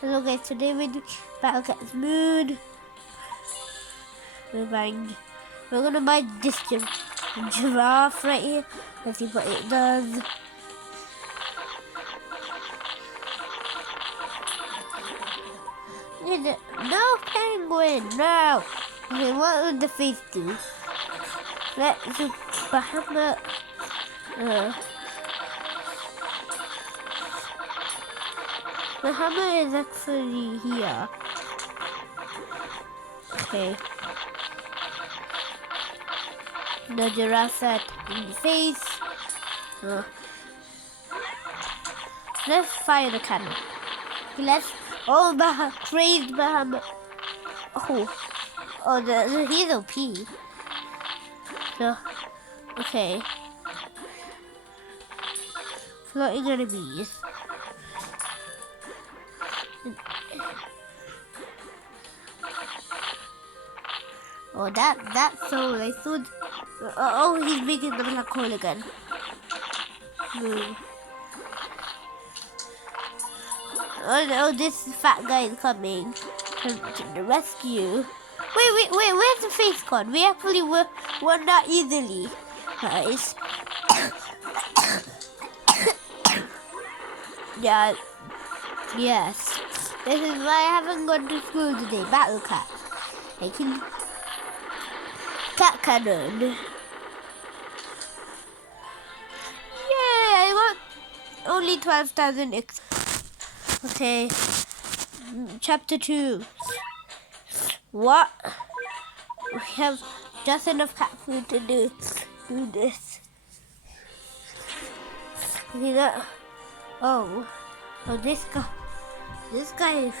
Hello guys, today we're doing Battle Cat's Moon. We're gonna buy this giraffe right here. Let's see what it does. No penguin, no. Okay, what would the face do? Let's do Bahamut. The hammer is actually here. Okay. The giraffe set in the face. Let's fire the cannon. Crazed Bahamut. He's OP. So, okay. Floating enemies. Oh, that's so nice. He's making the black hole again. Oh, this fat guy is coming to the rescue. Wait, where's the face gone? We actually won that easily, guys. Yeah, yes. This is why I haven't gone to school today. Battle Cat. Cat cannon. Yay! I got only 12,000 X. Okay. Chapter 2. What? We have just enough cat food to do this. This guy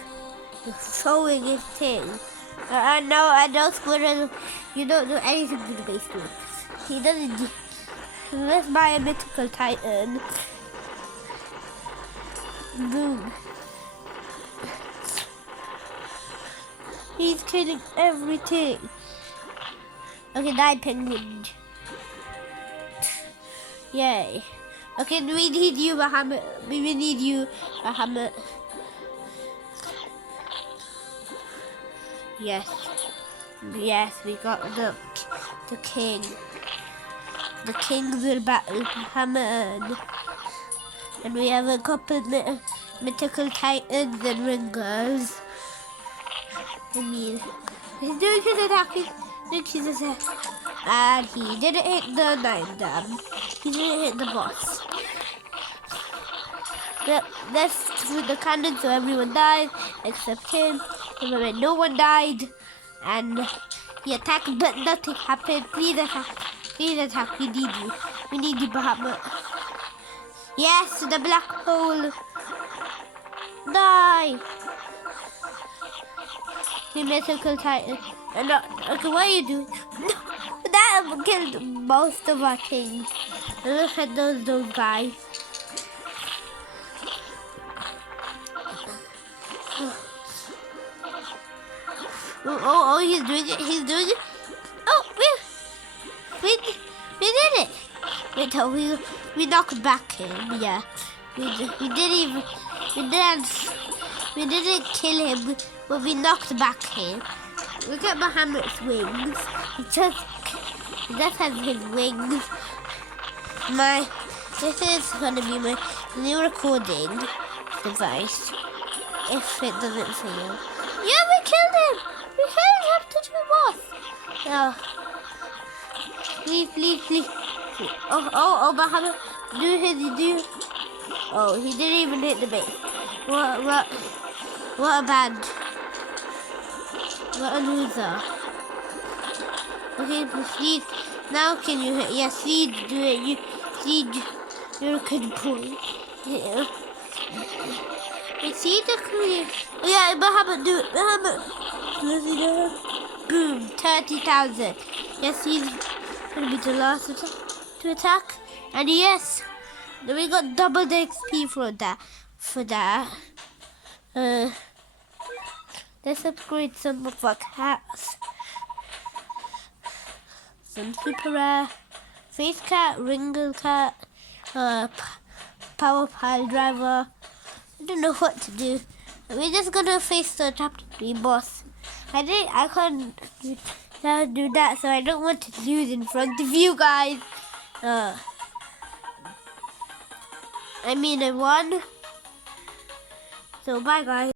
is showing his thing. I know, Squirrel, you don't do anything to the basement. He doesn't. Let's buy a mythical titan. Boom. He's killing everything. Okay, 9 penguins. Yay. Okay, we need you, Bahamut. We need you, Bahamut. Yes, we got the king. The king will battle Bahamut. And we have a couple mythical titans and ringers. He's doing his attack. And he didn't hit the 9 dam. He didn't hit the boss. That's with the cannon, so everyone died except him. Remember, no one died, and he attacked, but nothing happened. Please attack. We need you, Bahamut. Yes, the black hole. Die. The mythical titan. Okay, what are you doing? No, that killed most of our kings. Look at those guys. Oh, he's doing it. Oh, we did it. Wait, we knocked back him. Yeah, we didn't kill him, but we knocked back him. Look at Bahamut's wings. He just has his wings. This is gonna be my new recording device. If it doesn't fail. Yeah, we killed him. We killed him to do boss. Oh. Please. Oh, Bahamut. Do. Oh, he didn't even hit the base. What a bad. What a loser. Okay, please. Now can you hit? Yes, Seed, do it. You're a good boy. Yeah. See the clear. Yeah, Bahamut, do it. Bahamut. Boom, 30,000. Yes, he's gonna be the last to attack. And yes, then we got double the XP for that. Let's upgrade some of our cats. Some super rare. Face cat, Ringle cat, power pile driver. I don't know what to do. We're just gonna face the chapter 3 boss. I couldn't do that, so I don't want to lose in front of you guys. I won. So bye guys.